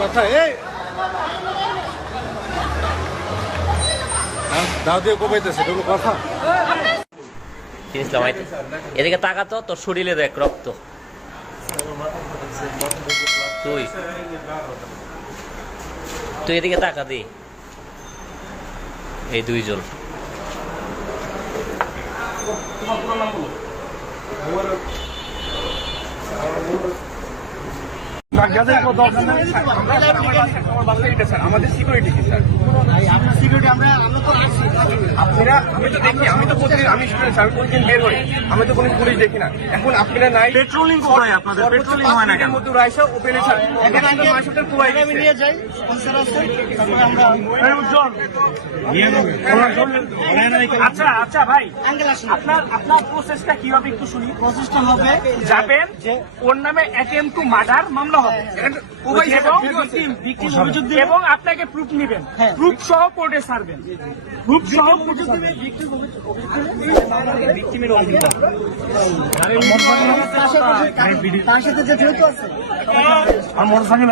কথা এই দাও দিয়ে কোপাইতেছে এগুলো কথা কিনছিলাম এদিকে তাকাতো তোর শরীরে দেখ রক্ত তুই তুই এদিকে তাকা দি এই দুইজন আমাদের সিকিউরিটি কি স্যার আপনার সিকিউরিটি আমরা তো আসি আপনারা আমি তো দেখি আমি তো প্রতিদিন আমি আমি প্রতিদিন বের হই আমি তো কোনো পুলিশ দেখি না এখন আপনারা নাই পেট্রোলিং হয় আপনাদের পেট্রোলিং হয় না কেন মধ্যে রাইসা ওপেনে ছাড় এখন আমি মাসুদের কুয়াই আমি নিয়ে যাই স্যার আছে তারপরে আমরা উজ্জ্বল আচ্ছা আচ্ছা ভাই আপনার প্রসেসটা কি হবে একটু শুনি। প্রসেসটা হবে যাবেন যে ওর নামে অ্যাটেম্পট টু মার্ডার মামলা হবে এবং আপনাকে প্রুফ নেবেন প্রুফ সহ কোর্টে ছাড়বেন প্রুফ সহ কোর্টে ছাড়বেন তার সাথে যে যেহেতু আছে আর মোটরসাইকেল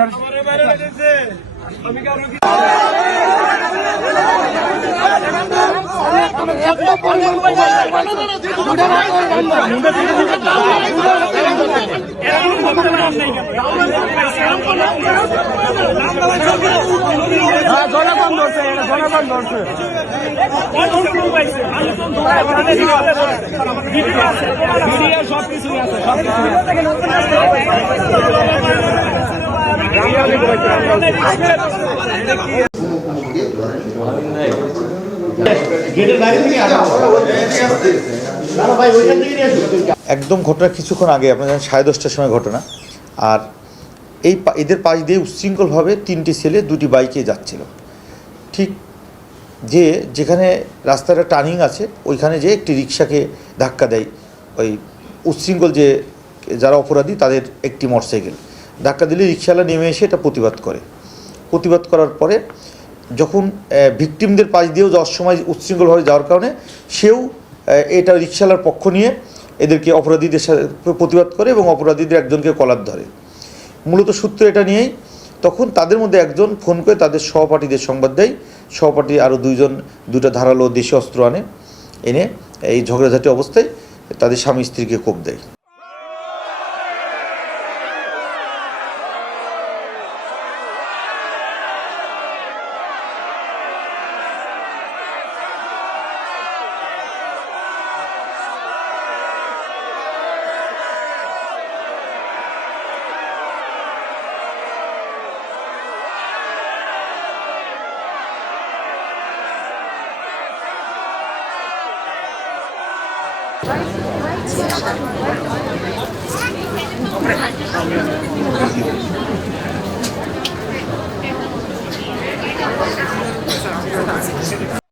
জনগণ ধরছে জনগণ ধরছে সবকিছু আছে একদম ঘটনা কিছুক্ষণ আগে আপনার জানেন 10:30টার সময় ঘটনা। আর এদের পাশ দিয়ে উচ্ছৃঙ্খলভাবে 3টি ছেলে 2টি বাইকে যাচ্ছিল। ঠিক যেখানে রাস্তাটা টার্নিং আছে ওইখানে যে একটি রিক্সাকে ধাক্কা দেয় ওই উচ্ছৃঙ্খল যারা অপরাধী তাদের একটি মোটরসাইকেল ধাক্কা দিলে রিক্সাওয়ালা নেমে এসে এটা প্রতিবাদ করার পরে যখন ভিকটিমদের পাশ দিয়েও যাওয়ার সময় উচ্ছৃঙ্খলভাবে যাওয়ার কারণে সেও এটা রিক্সাওয়ালার পক্ষ নিয়ে এদেরকে অপরাধীদের সাথে প্রতিবাদ করে এবং অপরাধীদের একজনকে কলার ধরে। মূলত সূত্র এটা নিয়েই তখন তাদের মধ্যে একজন ফোন করে তাদের সহপাঠীদের সংবাদ দেয়। সহপাঠী আরও দুটা ধারালো দেশি অস্ত্র এনে এই ঝগড়াঝাটি অবস্থায় তাদের স্বামী স্ত্রীকে কোপ দেয়। Right.